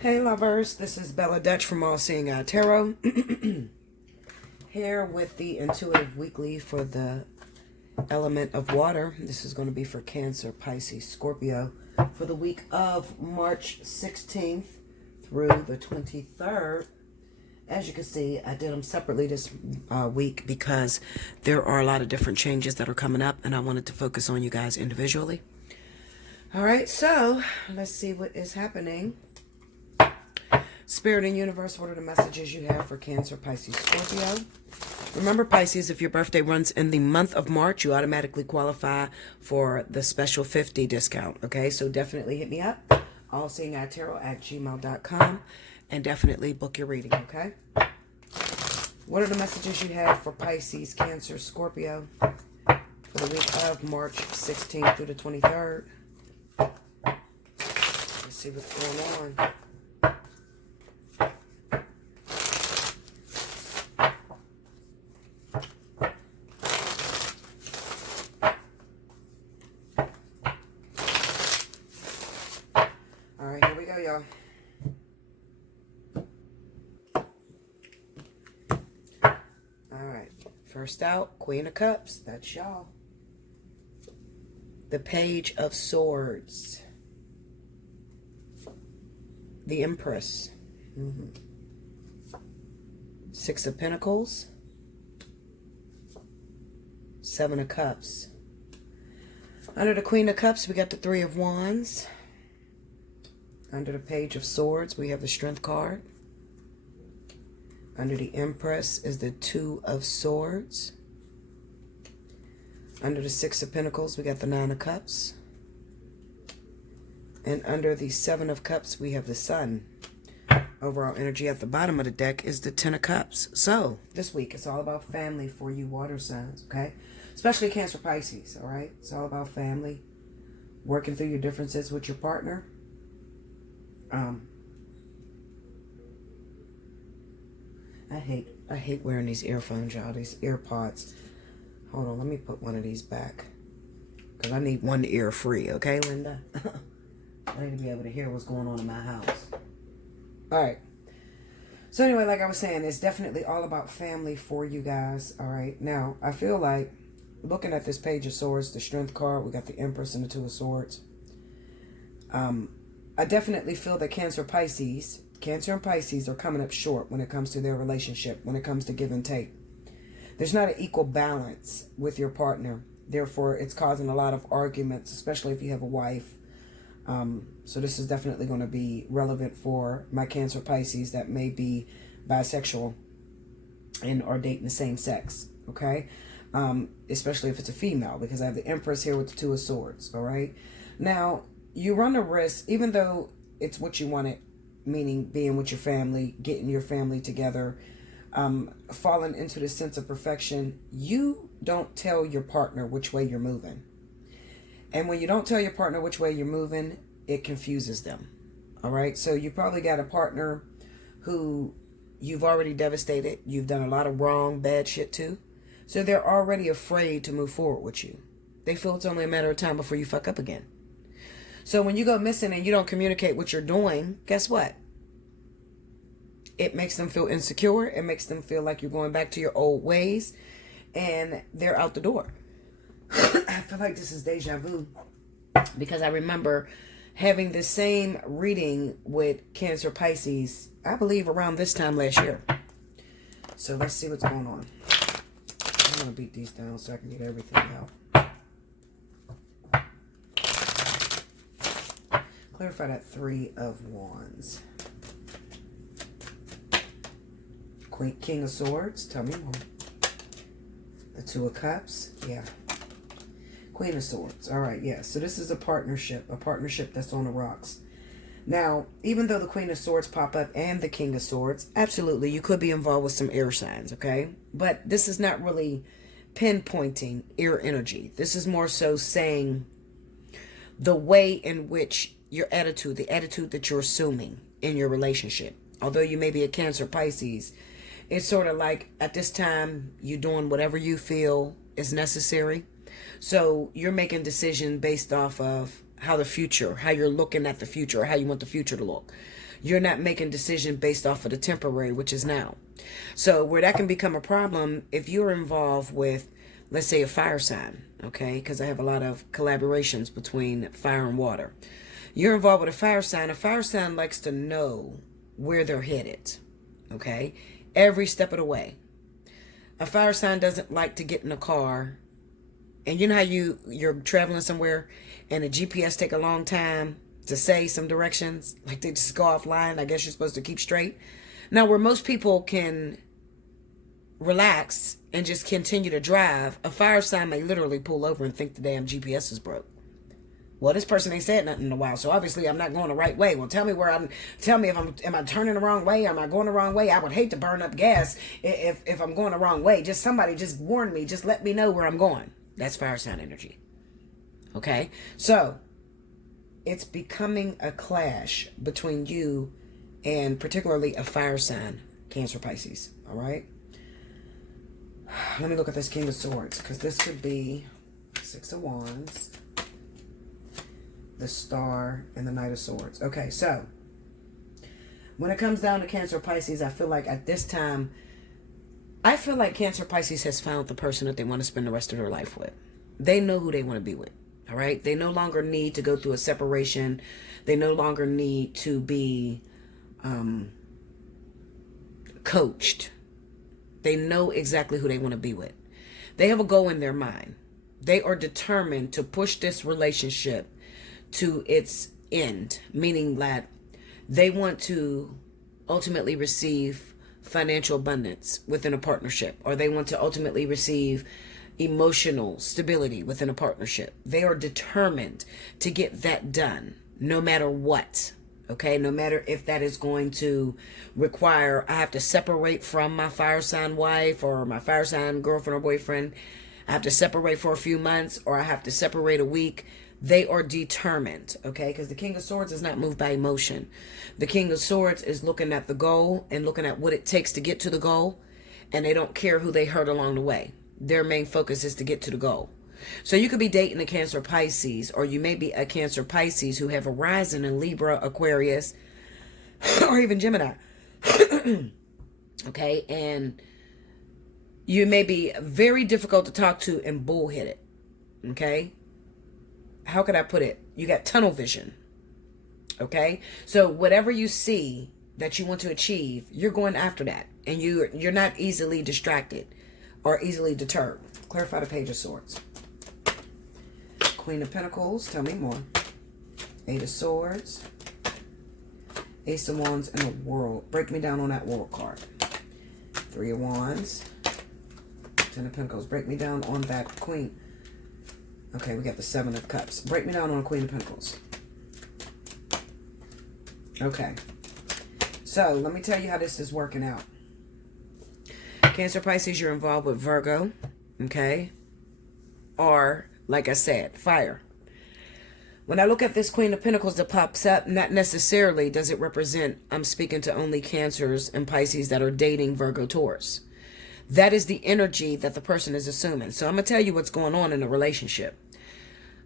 Hey lovers, this is Bella Dutch from Allseeingeyetarot. Here with the Intuitive Weekly for the element of water. This is going to be for Cancer, Pisces, Scorpio for the week of March 16th through the 23rd. As you can see, I did them separately this week because there are a lot of different changes that are coming up and I wanted to focus on you guys individually. All right, so let's see what is happening. Spirit and Universe, what are the messages you have for Cancer, Pisces, Scorpio? Remember, Pisces, if your birthday runs in the month of March, you automatically qualify for the special 50 discount, okay? So definitely hit me up, allseeingeyetarot@gmail.com, and definitely book your reading, okay? What are the messages you have for Pisces, Cancer, Scorpio for the week of March 16th through the 23rd? Let's see what's going on. Y'all. Alright, first out, Queen of Cups, that's y'all. The Page of Swords. The Empress. Six of Pentacles. Seven of Cups. Under the Queen of Cups, we got the Three of Wands. Under the Page of Swords, we have the Strength card. Under the Empress is the Two of Swords. Under the Six of Pentacles, we got the Nine of Cups. And under the Seven of Cups, we have the Sun. Overall energy at the bottom of the deck is the Ten of Cups. So, this week, it's all about family for you water signs, okay? Especially Cancer, Pisces, all right? It's all about family. Working through your differences with your partner. I hate wearing these earphones, y'all, these earpods. Hold on, let me put one of these back. Because I need one ear free, okay, Linda? I need to be able to hear what's going on in my house. Alright. So anyway, like I was saying, it's definitely all about family for you guys. Alright, now, I feel like, looking at this Page of Swords, the Strength card, we got the Empress and the Two of Swords. I definitely feel that Cancer and Pisces are coming up short when it comes to their relationship, when it comes to give and take. There's not an equal balance with your partner. Therefore, it's causing a lot of arguments, especially if you have a wife. So this is definitely going to be relevant for my Cancer Pisces that may be bisexual and are dating the same sex, okay? Especially if it's a female, because I have the Empress here with the Two of Swords, all right? Now, you run a risk, even though it's what you wanted, meaning being with your family, getting your family together, falling into the sense of perfection, you don't tell your partner which way you're moving. And when you don't tell your partner which way you're moving, it confuses them. All right? So you probably got a partner who you've already devastated. You've done a lot of wrong, bad shit to. So they're already afraid to move forward with you. They feel it's only a matter of time before you fuck up again. So when you go missing and you don't communicate what you're doing, guess what? It makes them feel insecure. It makes them feel like you're going back to your old ways. And they're out the door. I feel like this is deja vu. Because I remember having the same reading with Cancer Pisces, I believe around this time last year. So let's see what's going on. I'm going to beat these down so I can get everything out. Clarify that Three of Wands. King of Swords, tell me more. The Two of Cups, yeah. Queen of Swords, all right, yeah. So this is a partnership that's on the rocks. Now, even though the Queen of Swords pop up and the King of Swords, absolutely, you could be involved with some air signs, okay? But this is not really pinpointing air energy. This is more so saying the way in which your attitude, the attitude that you're assuming in your relationship. Although you may be a Cancer Pisces, it's sort of like at this time you're doing whatever you feel is necessary. So you're making decisions based off of how you're looking at the future, or how you want the future to look. You're not making decisions based off of the temporary, which is now. So where that can become a problem, if you're involved with, let's say, a fire sign, okay, because I have a lot of collaborations between fire and water. You're involved with a fire sign likes to know where they're headed, okay, every step of the way. A fire sign doesn't like to get in a car, and you know how you're traveling somewhere and the GPS take a long time to say some directions, like they just go offline. I guess you're supposed to keep straight. Now, where most people can relax and just continue to drive, a fire sign may literally pull over and think the damn GPS is broke. Well, this person ain't said nothing in a while, so obviously I'm not going the right way. Well, tell me if am I turning the wrong way? Am I going the wrong way? I would hate to burn up gas if I'm going the wrong way. Just somebody just warn me. Just let me know where I'm going. That's fire sign energy. Okay? So, it's becoming a clash between you and particularly a fire sign, Cancer, Pisces. All right? Let me look at this King of Swords, because this could be Six of Wands, the Star, and the Knight of Swords. Okay, so when it comes down to Cancer, Pisces, I feel like at this time, I feel like Cancer, Pisces has found the person that they want to spend the rest of their life with. They know who they want to be with. All right? They no longer need to go through a separation. They no longer need to be coached. They know exactly who they want to be with. They have a goal in their mind. They are determined to push this relationship to its end, meaning that they want to ultimately receive financial abundance within a partnership, or they want to ultimately receive emotional stability within a partnership. They are determined to get that done no matter what. Okay, no matter if that is going to require I have to separate from my fire sign wife or my fire sign girlfriend or boyfriend. I have to separate for a few months, or I have to separate a week. They are determined, okay? Because the King of Swords is not moved by emotion. The King of Swords is looking at the goal and looking at what it takes to get to the goal, and they don't care who they hurt along the way. Their main focus is to get to the goal. So you could be dating a Cancer, Pisces, or you may be a Cancer, Pisces who have a rising in Libra, Aquarius, or even Gemini. Okay, and you may be very difficult to talk to and bullheaded. Okay, how could I put it? You got tunnel vision. Okay, so whatever you see that you want to achieve, you're going after that, and you're not easily distracted or easily deterred. Clarify the Page of Swords. Queen of Pentacles, tell me more. Eight of Swords, Ace of Wands, and the World. Break me down on that World card. Three of Wands, Ten of Pentacles. Break me down on that Queen. Okay, we got the Seven of Cups. Break me down on Queen of Pentacles. Okay. So, let me tell you how this is working out. Cancer, Pisces, you're involved with Virgo. Okay? Or, like I said, fire. When I look at this Queen of Pentacles that pops up, not necessarily does it represent I'm speaking to only Cancers and Pisces that are dating Virgo, Taurus. That is the energy that the person is assuming. So I'm going to tell you what's going on in a relationship.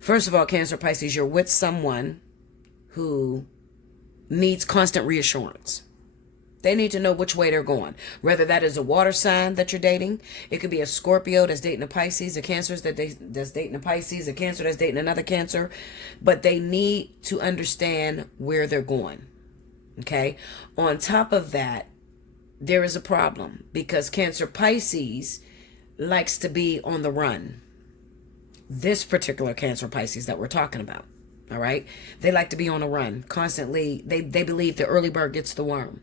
First of all, Cancer, Pisces, you're with someone who needs constant reassurance. They need to know which way they're going. Whether that is a water sign that you're dating. It could be a Scorpio that's dating a Pisces, a Cancer that's dating a Pisces, a Cancer that's dating another Cancer. But they need to understand where they're going. Okay? On top of that, there is a problem. Because Cancer, Pisces likes to be on the run. This particular Cancer, Pisces that we're talking about. All right? They like to be on the run. Constantly, they believe the early bird gets the worm.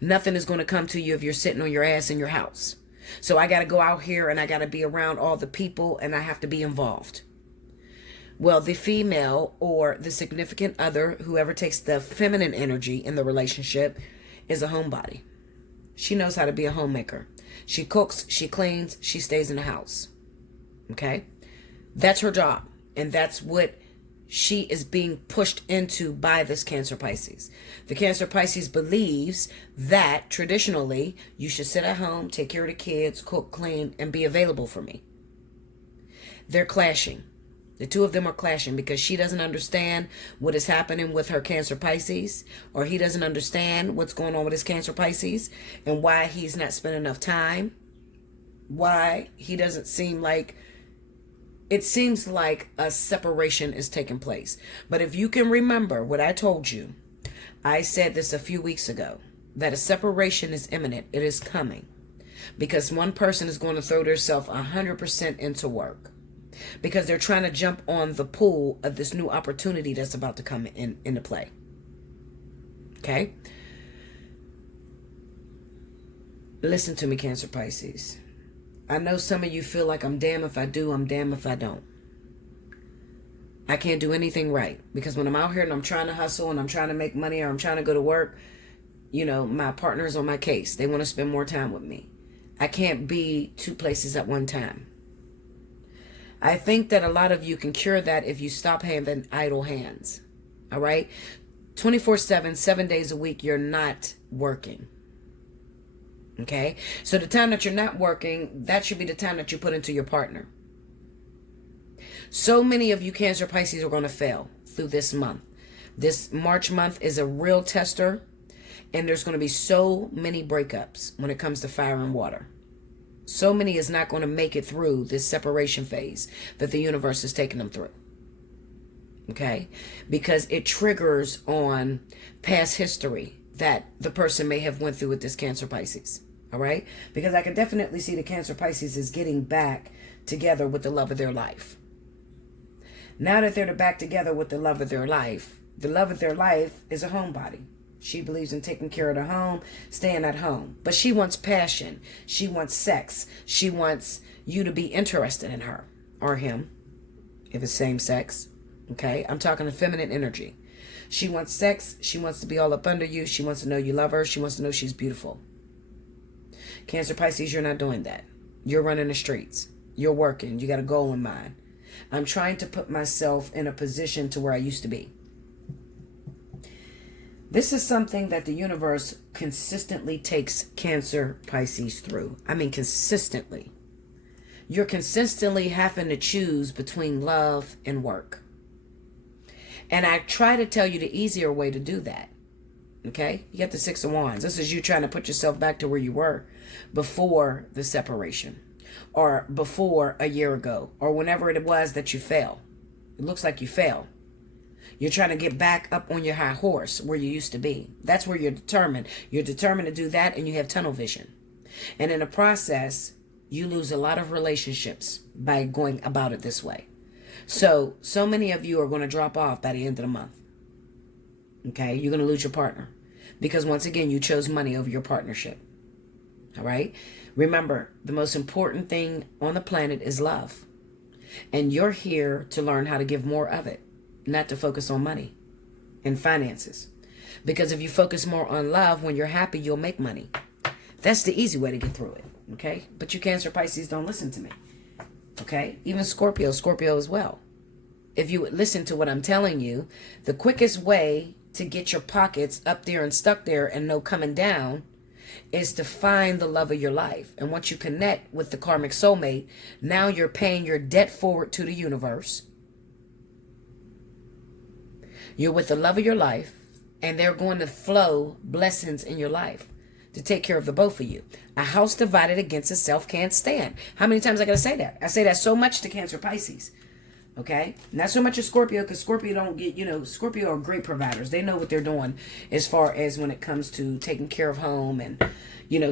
Nothing is going to come to you if you're sitting on your ass in your house. So I got to go out here and I got to be around all the people and I have to be involved. Well, the female or the significant other, whoever takes the feminine energy in the relationship, is a homebody. She knows how to be a homemaker. She cooks, she cleans, she stays in the house. Okay? That's her job. And that's what she is being pushed into by this Cancer, Pisces. The Cancer, Pisces believes that traditionally you should sit at home, take care of the kids, cook, clean, and be available for me. They're clashing. The two of them are clashing because she doesn't understand what is happening with her Cancer Pisces, or he doesn't understand what's going on with his Cancer Pisces and why he's not spending enough time. Why he doesn't seem like, it seems like a separation is taking place. But if you can remember what I told you, I said this a few weeks ago, that a separation is imminent. It is coming. Because one person is going to throw themselves 100% into work. Because they're trying to jump on the pool of this new opportunity that's about to come into play. Okay? Listen to me, Cancer Pisces. I know some of you feel like I'm damned if I do, I'm damned if I don't. I can't do anything right. Because when I'm out here and I'm trying to hustle and I'm trying to make money or I'm trying to go to work, you know, my partner's on my case. They want to spend more time with me. I can't be two places at one time. I think that a lot of you can cure that if you stop having idle hands. All right? 24/7, 7 days a week, you're not working. Okay? So the time that you're not working, that should be the time that you put into your partner. So many of you Cancer Pisces are going to fail through this month. This March month is a real tester, and there's going to be so many breakups when it comes to fire and water. So many is not going to make it through this separation phase that the universe is taking them through. Okay? Because it triggers on past history that the person may have went through with this Cancer Pisces. All right? Because I can definitely see the Cancer Pisces is getting back together with the love of their life. Now that they're back together with the love of their life is a homebody. She believes in taking care of the home, staying at home. But she wants passion. She wants sex. She wants you to be interested in her or him, if it's same sex. Okay? I'm talking to feminine energy. She wants sex. She wants to be all up under you. She wants to know you love her. She wants to know she's beautiful. Cancer Pisces, you're not doing that. You're running the streets. You're working. You got a goal in mind. I'm trying to put myself in a position to where I used to be. This is something that the universe consistently takes Cancer Pisces through. I mean, consistently. You're consistently having to choose between love and work. And I try to tell you the easier way to do that. Okay? You got the Six of Wands. This is you trying to put yourself back to where you were before the separation. Or before a year ago. Or whenever it was that you fell. It looks like you fell. You're trying to get back up on your high horse where you used to be. That's where you're determined. You're determined to do that, and you have tunnel vision. And in the process, you lose a lot of relationships by going about it this way. So many of you are going to drop off by the end of the month. Okay? You're going to lose your partner. Because once again, you chose money over your partnership. All right? Remember, the most important thing on the planet is love. And you're here to learn how to give more of it. Not to focus on money and finances. Because if you focus more on love, when you're happy, you'll make money. That's the easy way to get through it. Okay? But you Cancer Pisces don't listen to me. Okay? Even Scorpio as well. If you would listen to what I'm telling you, the quickest way to get your pockets up there and stuck there and no coming down is to find the love of your life. And once you connect with the karmic soulmate, now you're paying your debt forward to the universe. You're with the love of your life, and they're going to flow blessings in your life to take care of the both of you. A house divided against itself can't stand. How many times I got to say that? I say that so much to Cancer Pisces. Okay? Not so much a Scorpio, because Scorpio don't get, Scorpio are great providers. They know what they're doing as far as when it comes to taking care of home and,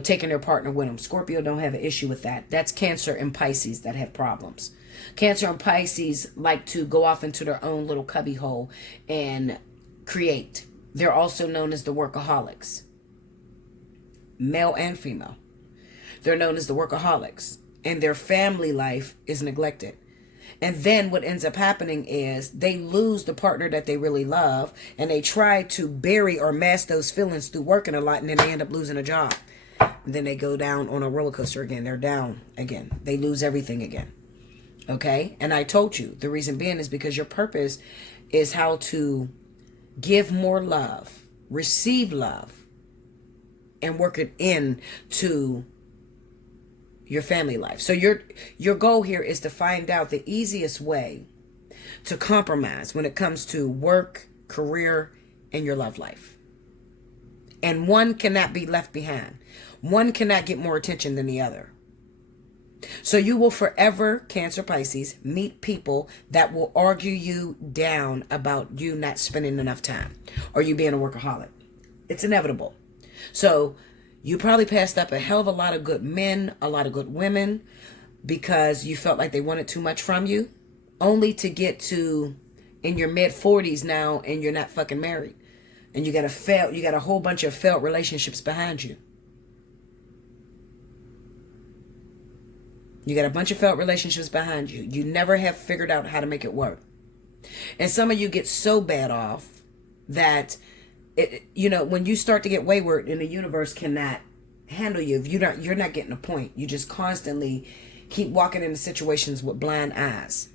taking their partner with them. Scorpio don't have an issue with that. That's Cancer and Pisces that have problems. Cancer and Pisces like to go off into their own little cubby hole and create. They're also known as the workaholics. Male and female. They're known as the workaholics. And their family life is neglected. And then what ends up happening is they lose the partner that they really love. And they try to bury or mask those feelings through working a lot. And then they end up losing a job. And then they go down on a roller coaster again. They're down again. They lose everything again. Okay? And I told you, the reason being is because your purpose is how to give more love, receive love, and work it into your family life. So your goal here is to find out the easiest way to compromise when it comes to work, career, and your love life. And one cannot be left behind. One cannot get more attention than the other. So you will forever, Cancer, Pisces, meet people that will argue you down about you not spending enough time or you being a workaholic. It's inevitable. So you probably passed up a hell of a lot of good men, a lot of good women, because you felt like they wanted too much from you, only to get to in your mid-40s now and you're not fucking married. And you got a whole bunch of failed relationships behind you. You got a bunch of failed relationships behind you. You never have figured out how to make it work. And some of you get so bad off that, when you start to get wayward and the universe cannot handle you, if you're not getting a point. You just constantly keep walking into situations with blind eyes.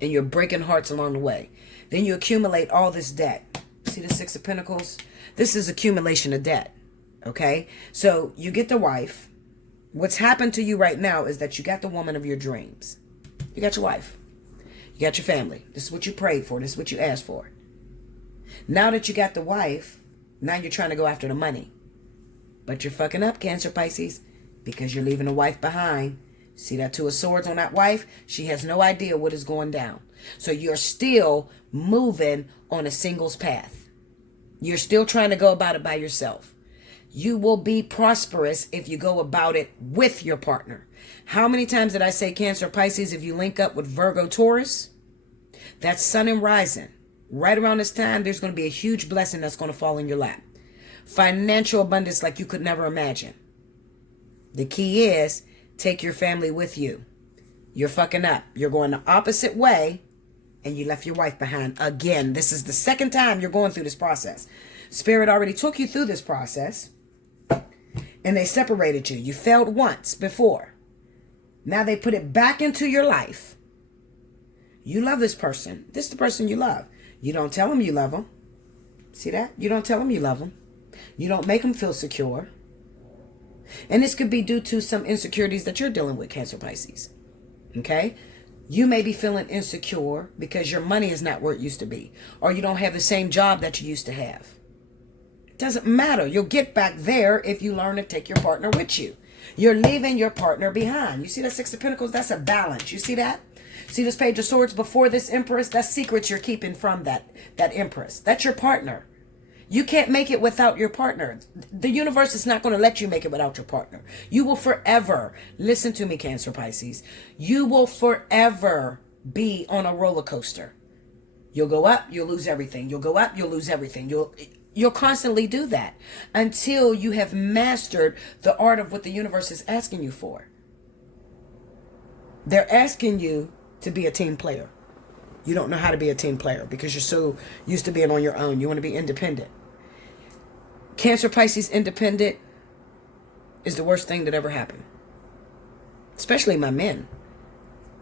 And you're breaking hearts along the way. Then you accumulate all this debt. See the Six of Pentacles? This is accumulation of debt. Okay? So you get the wife. What's happened to you right now is that you got the woman of your dreams. You got your wife. You got your family. This is what you prayed for. This is what you asked for. Now that you got the wife, now you're trying to go after the money. But you're fucking up, Cancer, Pisces, because you're leaving the wife behind. See that Two of Swords on that wife? She has no idea what is going down. So you're still moving on a singles path. You're still trying to go about it by yourself. You will be prosperous if you go about it with your partner. How many times did I say, Cancer, Pisces, if you link up with Virgo, Taurus, that's sun and rising. Right around this time, there's going to be a huge blessing that's going to fall in your lap. Financial abundance like you could never imagine. The key is take your family with you. You're fucking up. You're going the opposite way and you left your wife behind. Again, this is the second time you're going through this process. Spirit already took you through this process. And they separated you. You failed once before. Now they put it back into your life. You love this person. This is the person you love. You don't tell them you love them. See that? You don't tell them you love them. You don't make them feel secure. And this could be due to some insecurities that you're dealing with, Cancer, Pisces. Okay? You may be feeling insecure because your money is not where it used to be. Or you don't have the same job that you used to have. Doesn't matter. You'll get back there if you learn to take your partner with you. You're leaving your partner behind. You see that Six of Pentacles? That's a balance. You see that? See this Page of Swords before this Empress? That's secrets you're keeping from that Empress. That's your partner. You can't make it without your partner. The universe is not going to let you make it without your partner. You will forever, listen to me, Cancer, Pisces, you will forever be on a roller coaster. You'll go up, you'll lose everything. You'll go up, you'll lose everything. You'll constantly do that until you have mastered the art of what the universe is asking you for. They're asking you to be a team player. You don't know how to be a team player because you're so used to being on your own. You want to be independent. Cancer, Pisces, independent is the worst thing that ever happened. Especially my men.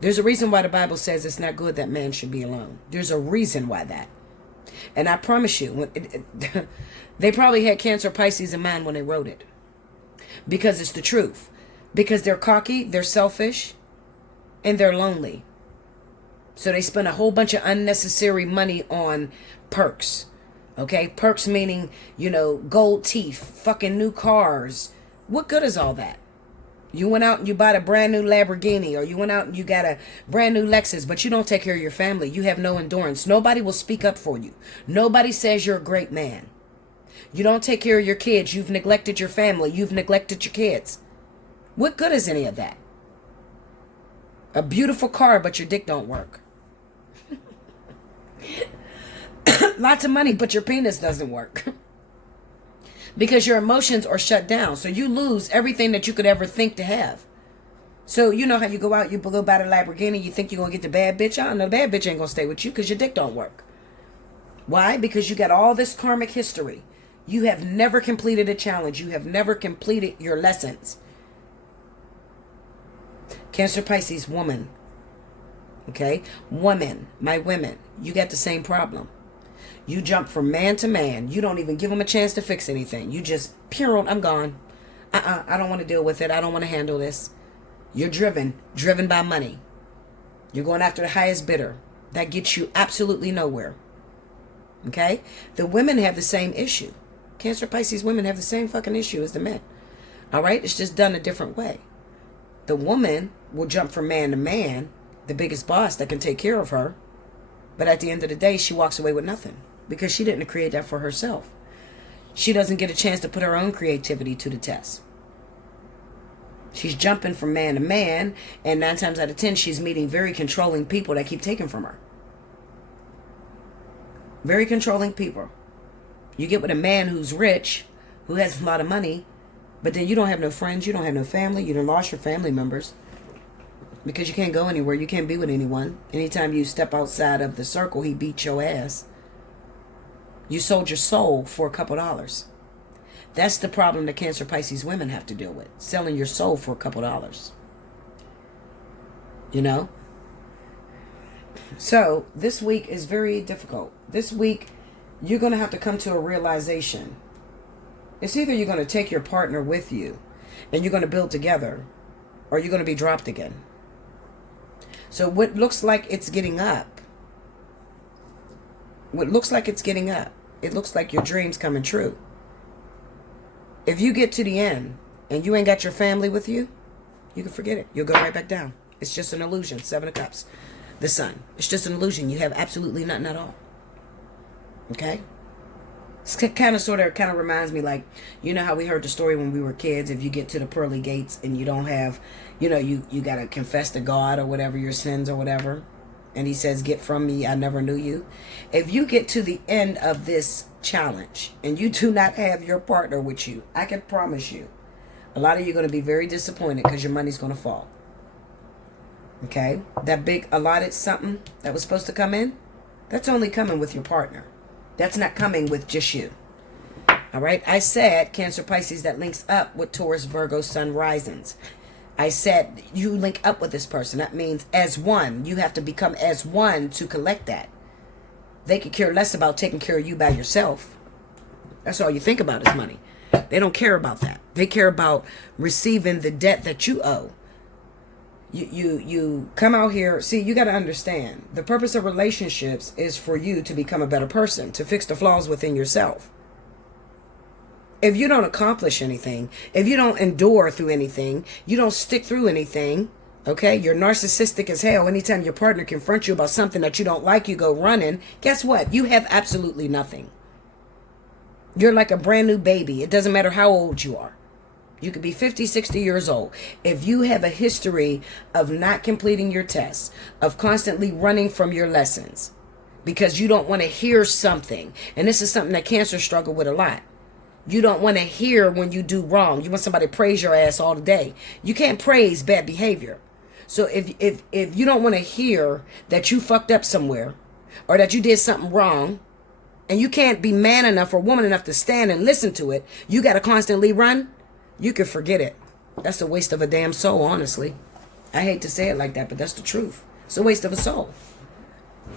There's a reason why the Bible says it's not good that man should be alone. There's a reason why that. And I promise you, they probably had Cancer, Pisces in mind when they wrote it. Because it's the truth. Because they're cocky, they're selfish, and they're lonely. So they spend a whole bunch of unnecessary money on perks. Okay? Perks meaning, gold teeth, fucking new cars. What good is all that? You went out and you bought a brand new Lamborghini, or you went out and you got a brand new Lexus, but you don't take care of your family. You have no endurance. Nobody will speak up for you. Nobody says you're a great man. You don't take care of your kids. You've neglected your family. You've neglected your kids. What good is any of that? A beautiful car, but your dick don't work. Lots of money, but your penis doesn't work. Because your emotions are shut down. So you lose everything that you could ever think to have. So you know how you go out, you go buy the Lamborghini, you think you're going to get the bad bitch out? No, the bad bitch ain't going to stay with you because your dick don't work. Why? Because you got all this karmic history. You have never completed a challenge. You have never completed your lessons. Cancer, Pisces, woman. Okay? Woman, my women, you got the same problem. You jump from man to man. You don't even give them a chance to fix anything. You just, I'm gone. I don't want to deal with it. I don't want to handle this. You're driven by money. You're going after the highest bidder. that gets you absolutely nowhere. Okay? The women have the same issue. Cancer, Pisces women have the same fucking issue as the men. All right? It's just done a different way. The woman will jump from man to man, the biggest boss that can take care of her. But at the end of the day, she walks away with nothing because she didn't create that for herself. She doesn't get a chance to put her own creativity to the test. She's jumping from man to man, and 9 times out of 10, she's meeting very controlling people that keep taking from her. Very controlling people. You get with a man who's rich, who has a lot of money, but then you don't have no friends, you don't have no family, you done lost your family members because you can't go anywhere, you can't be with anyone. Anytime you step outside of the circle, he beats your ass. You sold your soul for a couple dollars. That's the problem that Cancer, Pisces women have to deal with. Selling your soul for a couple dollars. You know? So, this week is very difficult. This week, you're going to have to come to a realization. It's either you're going to take your partner with you, and you're going to build together, or you're going to be dropped again. So, what looks like it's getting up, it looks like your dream's coming true. If you get to the end and you ain't got your family with you, you can forget it. You'll go right back down. It's just an illusion. 7 of Cups. The Sun. It's just an illusion. You have absolutely nothing at all. Okay? It's kind of reminds me like, you know how we heard the story when we were kids, if you get to the pearly gates and you don't have, you know, you got to confess to God or whatever, your sins or whatever. And he says, get from me, I never knew you. If you get to the end of this challenge and you do not have your partner with you, I can promise you, a lot of you are going to be very disappointed because your money's going to fall. Okay? That big allotted something that was supposed to come in, that's only coming with your partner. That's not coming with just you. All right? I said, Cancer, Pisces, that links up with Taurus, Virgo, Sun, Risings. I said, you link up with this person. That means as one. You have to become as one to collect that. They could care less about taking care of you by yourself. That's all you think about is money. They don't care about that. They care about receiving the debt that you owe. You come out here. See, you got to understand. The purpose of relationships is for you to become a better person, to fix the flaws within yourself. If you don't accomplish anything, if you don't endure through anything, you don't stick through anything, okay? You're narcissistic as hell. Anytime your partner confronts you about something that you don't like, you go running. Guess what? You have absolutely nothing. You're like a brand new baby. It doesn't matter how old you are. You could be 50, 60 years old. If you have a history of not completing your tests, of constantly running from your lessons, because you don't want to hear something, and this is something that Cancer struggle with a lot. You don't want to hear when you do wrong. You want somebody to praise your ass all the day. You can't praise bad behavior. So if you don't want to hear that you fucked up somewhere or that you did something wrong, and you can't be man enough or woman enough to stand and listen to it, you got to constantly run, you can forget it. That's a waste of a damn soul, honestly. I hate to say it like that, but that's the truth. It's a waste of a soul.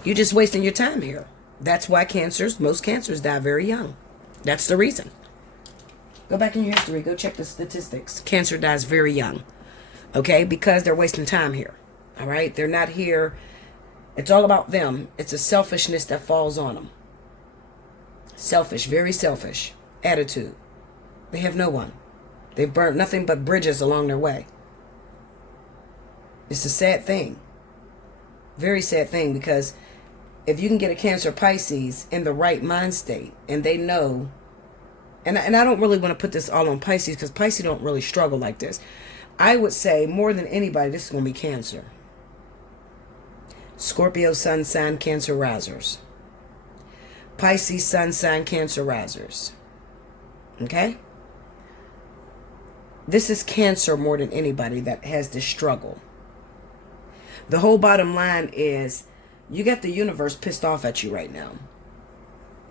You're just wasting your time here. That's why most cancers die very young. That's the reason. Go back in your history. Go check the statistics. Cancer dies very young. Okay? Because they're wasting time here. All right? They're not here. It's all about them. It's a selfishness that falls on them. Selfish. Very selfish attitude. They have no one. They've burnt nothing but bridges along their way. It's a sad thing. Very sad thing, because if you can get a Cancer, Pisces in the right mind state, and they know. And I don't really want to put this all on Pisces, because Pisces don't really struggle like this. I would say more than anybody, this is going to be Cancer. Scorpio, Sun sign, Cancer risers. Pisces, Sun sign, Cancer risers. Okay? This is Cancer more than anybody that has this struggle. The whole bottom line is, you got the universe pissed off at you right now.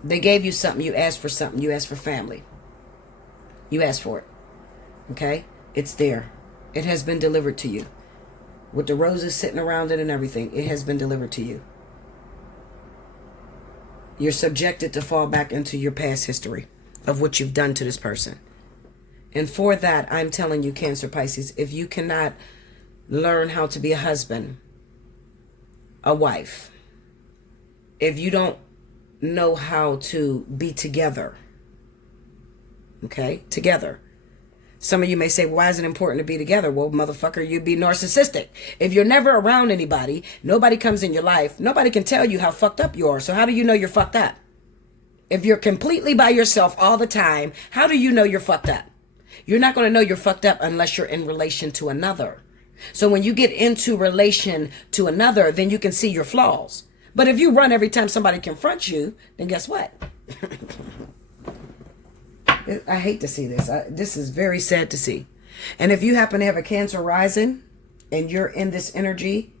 They gave you something. You asked for something. You asked for family. You asked for it. Okay? It's there. It has been delivered to you. With the roses sitting around it and everything, it has been delivered to you. You're subjected to fall back into your past history of what you've done to this person. And for that, I'm telling you, Cancer, Pisces, if you cannot learn how to be a husband, a wife, if you don't know how to be together. Okay? Together. Some of you may say, why is it important to be together? Well, motherfucker, you'd be narcissistic. If you're never around anybody, nobody comes in your life, nobody can tell you how fucked up you are. So how do you know you're fucked up? If you're completely by yourself all the time, how do you know you're fucked up? You're not going to know you're fucked up unless you're in relation to another. So when you get into relation to another, then you can see your flaws. But if you run every time somebody confronts you, then guess what? I hate to see this. This is very sad to see. And if you happen to have a Cancer rising and you're in this energy,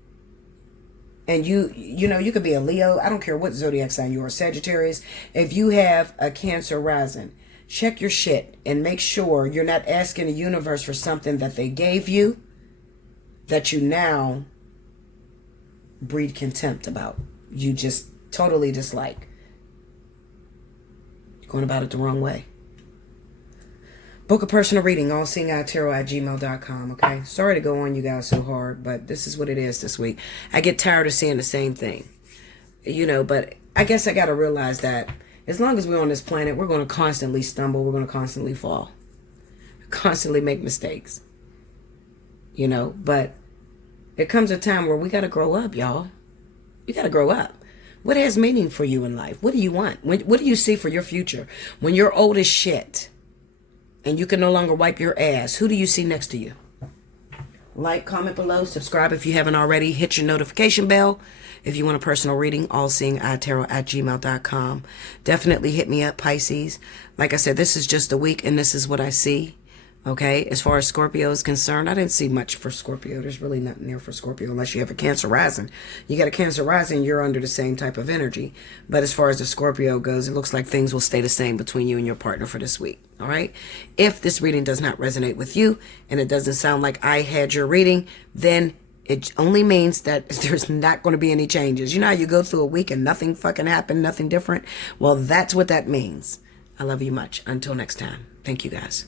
and you know, you could be a Leo. I don't care what zodiac sign you are, Sagittarius. If you have a Cancer rising, check your shit and make sure you're not asking the universe for something that they gave you that you now breed contempt about. You just totally dislike. You're going about it the wrong way. Book a personal reading, allseeingeyetarot@gmail.com, okay? Sorry to go on you guys so hard, but this is what it is this week. I get tired of seeing the same thing. You know, but I guess I got to realize that as long as we're on this planet, we're going to constantly stumble. We're going to constantly fall. Constantly make mistakes. You know, but there comes a time where we got to grow up, y'all. You got to grow up. What has meaning for you in life? What do you want? What do you see for your future? When you're old as shit and you can no longer wipe your ass, who do you see next to you? Like, comment below, subscribe if you haven't already, hit your notification bell. If you want a personal reading, allseeingeyetarot@gmail.com. Definitely hit me up, Pisces. Like I said, this is just a week and this is what I see. Okay, as far as Scorpio is concerned, I didn't see much for Scorpio. There's really nothing there for Scorpio unless you have a Cancer rising. You got a Cancer rising, you're under the same type of energy. But as far as the Scorpio goes, it looks like things will stay the same between you and your partner for this week. All right, if this reading does not resonate with you and it doesn't sound like I had your reading, then it only means that there's not going to be any changes. You know how you go through a week and nothing fucking happened, nothing different? Well, that's what that means. I love you much. Until next time. Thank you guys.